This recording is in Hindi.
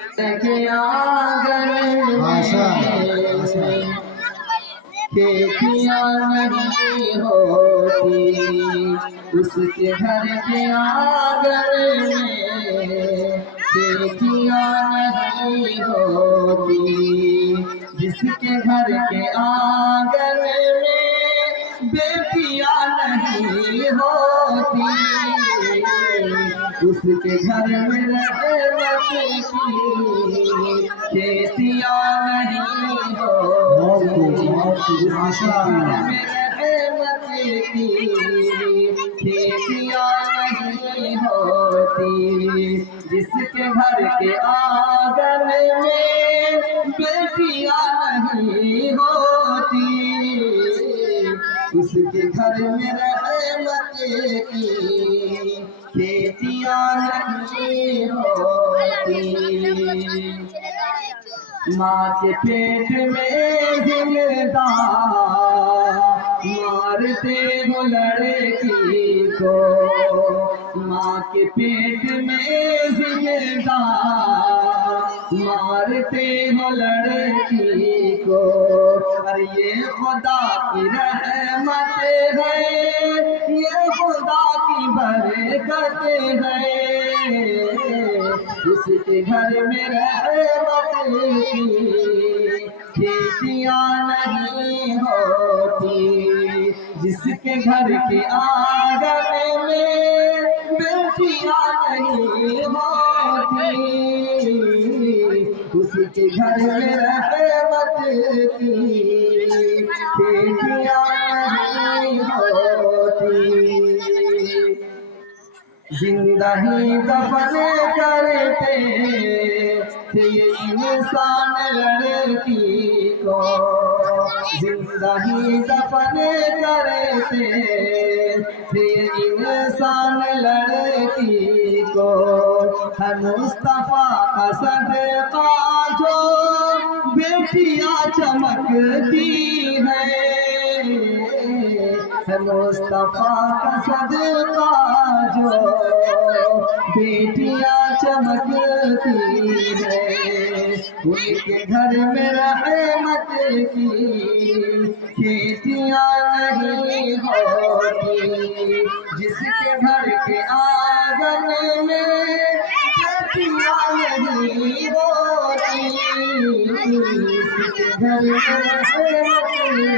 के आंगन में खेतियाँ नहीं होती, उसके घर के आंगन में खेतियाँ नहीं होती, जिसके घर के आंगन में बेटियाँ नहीं होती, उसके घर में रहमत की खेतियाँ नहीं होती, रहमत की खेतियाँ नहीं होती, जिसके घर के आंगन में बेटियाँ नहीं होती, उसके घर में रहमत की खेतियाँ नहीं होती। माँ के पेट में जिंदा मारते हो लड़की को, माँ के पेट में जिंदा मारते हो लड़की को, और ये खुदा की रहमत है, ये खुदा की बरकत है, उसके घर में रहमत की खेतियाँ नहीं होती, जिसके घर के आंगन में बेटियाँ नहीं होती, उसके घर में रहमत की खेतियाँ नहीं होती। जिंदा ही दफन करते थे इंसान लड़की को, जिंदा ही दफन करते थे इंसान लड़की को, है मुस्तफा का सदका जो बेटियाँ चमकती है, मुस्तफा का सदका जो बेटियाँ चमकती है, उनके घर में रहमत की खेतियाँ नहीं होती, जिसके घर के आंगन में खेतियाँ नहीं होती, उसके घर में रहमत की